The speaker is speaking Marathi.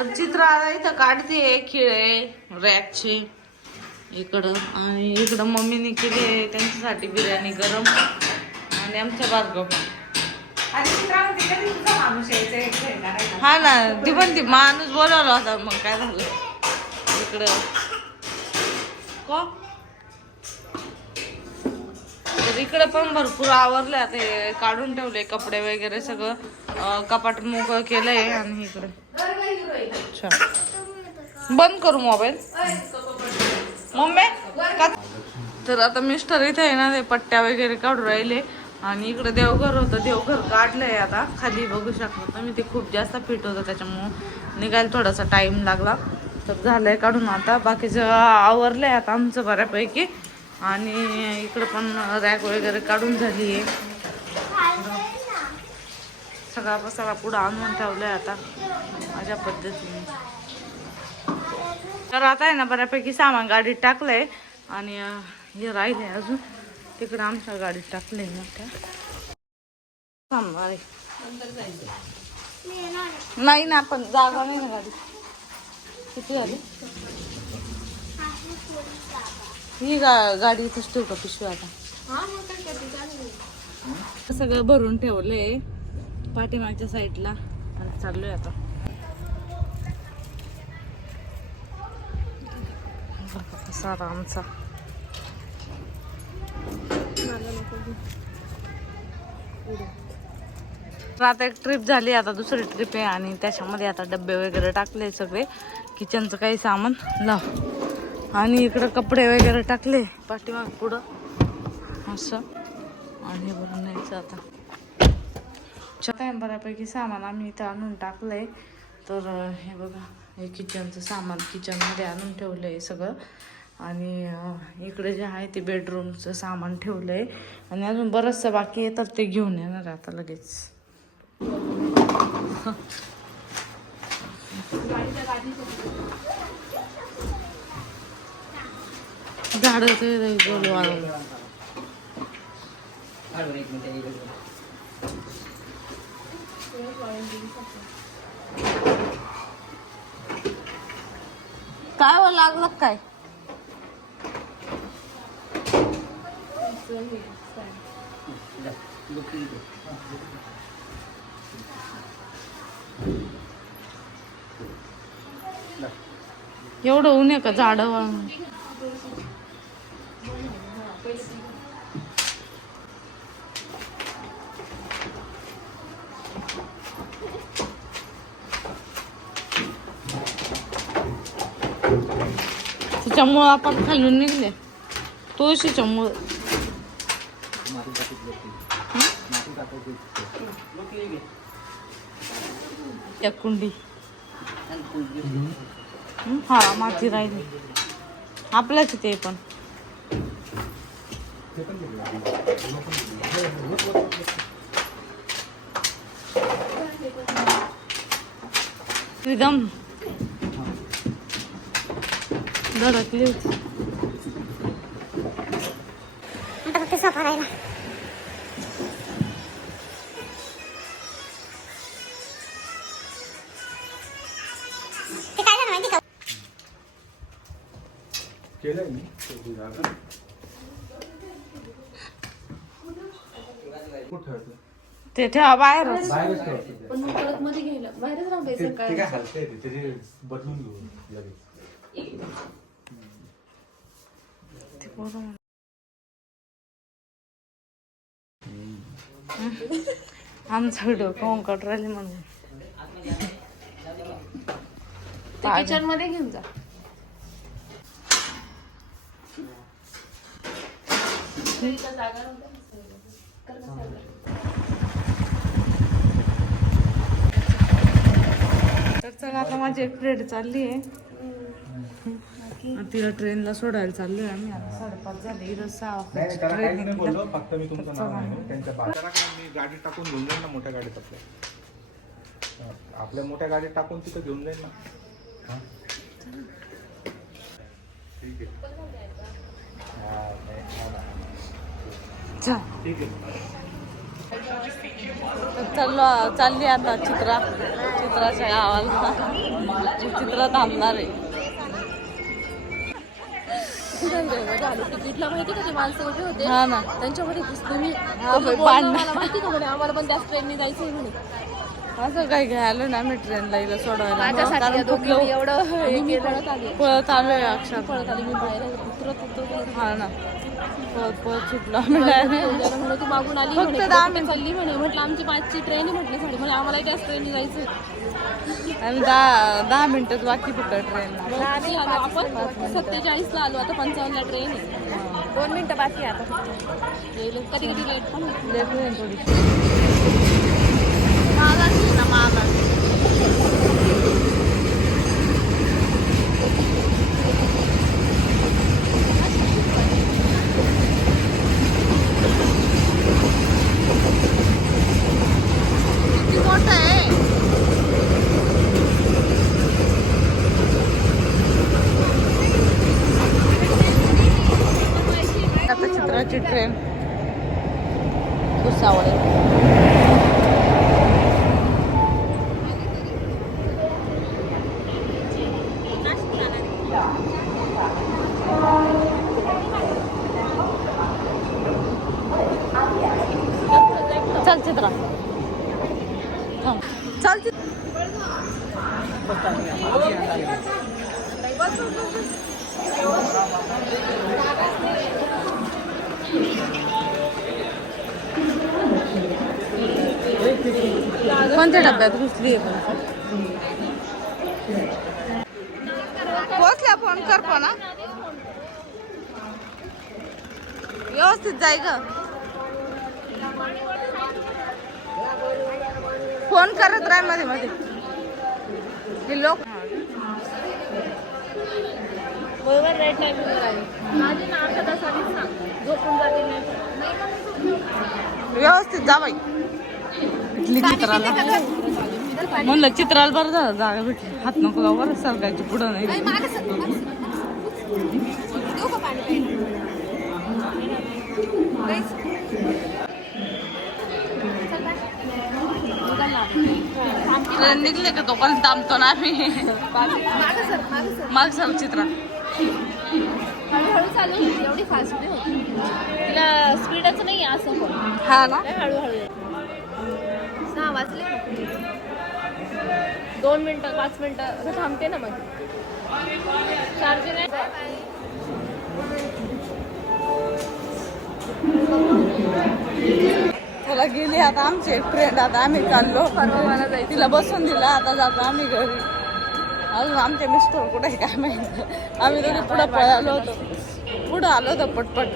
तर चित्र आता इथं काढते खिळे रॅकचे इकडं, आणि इकडं मम्मीने केले त्यांच्यासाठी बिर्याणी गरम, आणि आमच्या बारगं पण. हा ना, ती पण ती माणूस बोलावला होता, मग काय झालं इकडं को. तर इकडे पण भरपूर आवरले, आता काढून ठेवले कपडे वगैरे सगळं, कपाट मोकळं केलंय. आणि इकडे अच्छा बंद करू मोबाईल मम्मी का. तर आता मिस्टर इथे आहे ना, ते पट्ट्या वगैरे काढून राहिले. आणि इकडे देवघर होतं, देवघर काढलंय आता खाली बघू शकता तुम्ही. ते खूप जास्त फिट होतं, त्याच्यामुळं निघायला थोडासा टाइम लागला. तर झालंय काढून, आता बाकीचं आवरलंय आता आमचं बऱ्यापैकी. आणि इकडं पण रॅक वगैरे काढून झाली आहे. सगळा पसारा पुढं आणून ठेवलाय आता माझ्या पद्धतीने. तर आता आहे ना बऱ्यापैकी सामान गाडीत टाकलंय, आणि हे राहिले अजून तिकडं आमच्या गाडीत टाकलंय मोठ्या. थांबणार नाही ना, पण जागा नाही ना गाडीत. किती झाली ही गाडी इथंच ठेवू का पिशवी आता. सगळं भरून ठेवलंय पाठीमागच्या साईडला, आणि चाललोय आता. सारा आमचा आता एक ट्रिप झाली, आता दुसरी ट्रिप आहे. आणि त्याच्यामध्ये आता डब्बे वगैरे टाकले सगळे, किचनचं काही सामान लाव. आणि इकडं कपडे वगैरे टाकले पाठीमाग पुढं असं, आणि भरून न्यायचं आता. बऱ्यापैकी सामान आम्ही इथं आणून टाकलंय. तर हे बघा, हे किचनचं सामान किचनमध्ये आणून ठेवलं आहे सगळं. आणि इकडे जे आहे ते बेडरूमचं सामान ठेवलं आहे. आणि अजून बरंचसं बाकी आहे, तर ते घेऊन येणार आता लगेच. झाड काय हो लागलं काय. एवढं ऊन आहे का झाड वाळून. त्याच्यामुळं आपण खालून निघले तुळशीच्या मुळे. त्या कुंडी हा माती राहिली आपल्याच ते पण. एकदम धडकली होती. ते ठेवा बाहेरच. पण मग परत मध्ये घ्यायला बाहेरच राहू काय बदलून घेऊ लगेच. आमचा व्हिडिओ कोण कट राहिले म्हणून किचन मध्ये घेऊन जा. तर चला आता माझी एक फ्रेंड चालली आहे, तिला ट्रेनला सोडायला चाललोय आम्ही. आता 5:30 झाले. इथं 6 ट्रेन. फक्त मी तुमचं नाव आहे त्यांच्या मी गाडी टाकून घेऊन जाईल ना मोठ्या गाडीत. आपल्या मोठ्या गाडीत टाकून तिथं घेऊन जाईल ना. ठीक आहे. चालली आता चित्राच्या गावाला. चित्र थांबणार आहे. तिकीटला माहिती का ते माणसं उभे होते हा ना. त्यांच्यामध्ये दिसते मी बाई, भांडणं. मला माहिती का म्हणे आम्हाला पण त्याच ट्रेनने जायचंय म्हणे. असं काही घ्यायला ना मी ट्रेनला हिला सोडवायला माझ्यासाठी कारण या खूप दोघींनी लव- एवढं हे केलं. पळत आलोय अक्षर. पळत आली मी बाहेर उतरत होतो हा ना पळत पळत सुटलो आम्ही direct. म्हणे तू मागून आली फक्त म्हणे 10 कुठे चालली म्हणे. म्हटलं आमची 5ची ट्रेन आहे म्हटली साडी म्हणे आम्हाला त्याच ट्रेनने जायचं. आणि 10 मिनिटच बाकी फक्त ट्रेनला. आपण 47ला आलो आता 55ला ट्रेन आहे. 2 मिनिटं बाकी आहे आता. कधी कधी लेट पण होतं. लेट होईल थोडीशी. मागाशी ना मागाशी. किती मोठं आहे. आता चित्राची ट्रेन भुसावळ. चल चित्रा थांब. चल चित्र. कोणत्या डब्यात घुसली आहे पोचल्या फोन कर पण हा. व्यवस्थित जाय ग. फोन करत राह मध्ये मध्ये. हे लोक बरोबर राईट टायमिंगवर आली. माझी ना अर्धा तास आधीच सांग झोपून जाते नाही. व्यवस्थित जा बाई. भेटली चित्राला म्हणलं चित्राला बरं झालं जागा भेटली. हात नको लावू बरं सरकायची पुढं नाही. ट्रेन निघले का तो पण थांबतो ना आम्ही. माग सर चित्रा हळूहळू चालू होती एवढी फास्ट नाही होती. तिला स्पीडच नाही आहे असं पण. हा ना. हळूहळू 6 वाजले ना. 2 मिनिटं 5 मिनिटं थांबते ना मग. चार्जिंग आहे. त्याला गेली आता आमची एक फ्रेंड. आता आम्ही चाललो तिला बसून दिला. आता जातो आम्ही घरी. अजून आमचे मिस्टर कुठे काय माहिती. आम्ही दोघे पुढं पळालो होतो. पुढं आलो होतो पटपट.